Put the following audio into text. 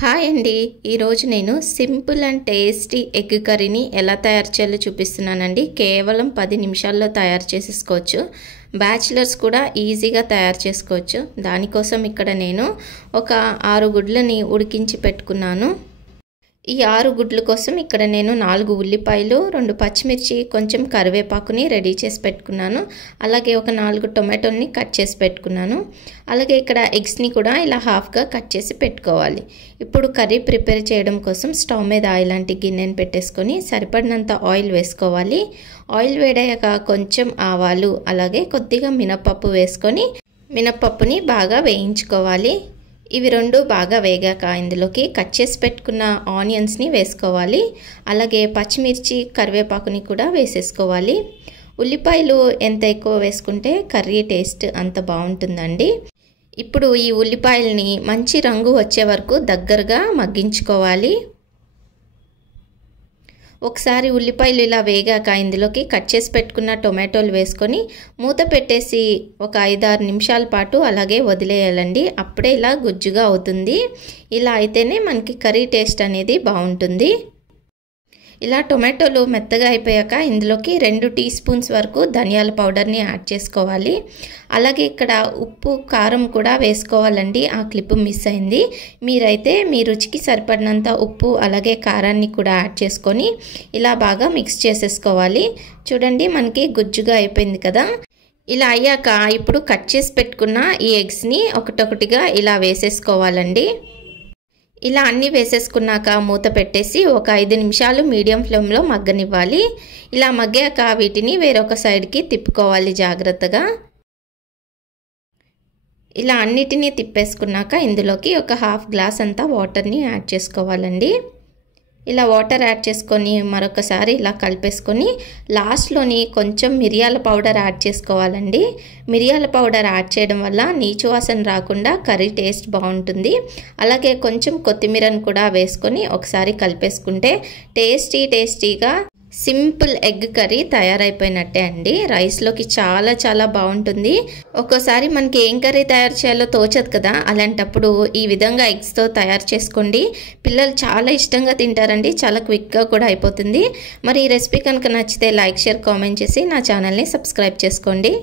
Hi అండి, ఈరోజు నేను సింపుల్ అండ్ టేస్టీ ఎగ్ కర్రీని ఎలా తయారు చేయాలో చూపిస్తున్నానండి. కేవలం 10 నిమిషాల్లో తయారు చేసేసుకోవచ్చు. బ్యాచిలర్స్ కూడా ఈజీగా తయారు చేసుకోవచ్చు. దానికోసం ఇక్కడ నేను ఒక 6 గుడ్లని ఉడికించి పెట్టుకున్నాను. ఈ 6 గుడ్ల కోసం ఇక్కడ నేను 4 ఉల్లిపాయలు, 2 పచ్చిమిర్చి, కొంచెం కరివేపాకుని రెడీ చేసి పెట్టుకున్నాను. అలాగే ఒక 4 టొమాటోల్ని కట్ చేసి పెట్టుకున్నాను. అలాగే ఇక్కడ ఎగ్స్ని కూడా ఇలా హాఫ్గా కట్ చేసి పెట్టుకోవాలి. ఇప్పుడు కర్రీ ప్రిపేర్ చేయడం కోసం స్టవ్ మీద ఆయిల్ లాంటి గిన్నెని పెట్టేసుకొని సరిపడినంత ఆయిల్ వేసుకోవాలి. ఆయిల్ వేడాక కొంచెం ఆవాలు, అలాగే కొద్దిగా మినపప్పు వేసుకొని మినపప్పుని బాగా వేయించుకోవాలి. ఇవి రెండు బాగా వేగాక ఇందులోకి కట్ చేసి పెట్టుకున్న ఆనియన్స్ని వేసుకోవాలి. అలాగే పచ్చిమిర్చి, కరివేపాకుని కూడా వేసేసుకోవాలి. ఉల్లిపాయలు ఎంత ఎక్కువ వేసుకుంటే కర్రీ టేస్ట్ అంత బాగుంటుందండి. ఇప్పుడు ఈ ఉల్లిపాయల్ని మంచి రంగు వచ్చే వరకు దగ్గరగా మగ్గించుకోవాలి. ఒకసారి ఉల్లిపాయలు ఇలా వేగాక ఇందులోకి కట్ చేసి పెట్టుకున్న టొమాటోలు వేసుకొని మూత పెట్టేసి ఒక 5-6 నిమిషాల పాటు అలాగే వదిలేయాలండి. అప్పుడే ఇలా గుజ్జుగా అవుతుంది. ఇలా అయితేనే మనకి కర్రీ టేస్ట్ అనేది బాగుంటుంది. ఇలా టొమాటోలు మెత్తగా అయిపోయాక ఇందులోకి 2 టీ స్పూన్స్ వరకు ధనియాల పౌడర్ని యాడ్ చేసుకోవాలి. అలాగే ఇక్కడ ఉప్పు, కారం కూడా వేసుకోవాలండి. ఆ క్లిప్ మిస్ అయింది. మీరైతే మీ రుచికి సరిపడినంత ఉప్పు అలాగే కారాన్ని కూడా యాడ్ చేసుకొని ఇలా బాగా మిక్స్ చేసేసుకోవాలి. చూడండి, మనకి గుజ్జుగా అయిపోయింది కదా. ఇలా అయ్యాక ఇప్పుడు కట్ చేసి పెట్టుకున్న ఈ ఎగ్స్ని ఒకటొకటిగా ఇలా వేసేసుకోవాలండి. ఇలా అన్నీ వేసేసుకున్నాక మూత పెట్టేసి ఒక 5 నిమిషాలు మీడియం ఫ్లేమ్లో మగ్గనివ్వాలి. ఇలా మగ్గాక వీటిని వేరొక సైడ్కి తిప్పుకోవాలి జాగ్రత్తగా. ఇలా అన్నిటినీ తిప్పేసుకున్నాక ఇందులోకి ఒక హాఫ్ గ్లాస్ అంతా వాటర్ని యాడ్ చేసుకోవాలండి. ఇలా వాటర్ యాడ్ చేసుకొని మరొకసారి ఇలా కలిపేసుకొని లాస్ట్లోని కొంచెం మిరియాల పౌడర్ యాడ్ చేసుకోవాలండి. మిరియాల పౌడర్ యాడ్ చేయడం వల్ల నీచు వాసన రాకుండా కర్రీ టేస్ట్ బాగుంటుంది. కొంచెం కొత్తిమీరను కూడా వేసుకొని ఒకసారి కలిపేసుకుంటే టేస్టీగా సింపుల్ ఎగ్ కర్రీ తయారైపోయినట్టే అండి. రైస్లోకి చాలా చాలా బాగుంటుంది. ఒక్కోసారి మనకి ఏం కర్రీ తయారు చేయాలో తోచదు కదా, అలాంటప్పుడు ఈ విధంగా ఎగ్స్తో తయారు చేసుకోండి. పిల్లలు చాలా ఇష్టంగా తింటారండి. చాలా క్విక్గా కూడా అయిపోతుంది. మరి ఈ రెసిపీ కనుక నచ్చితే లైక్, షేర్, కామెంట్ చేసి నా ఛానల్ని సబ్స్క్రైబ్ చేసుకోండి.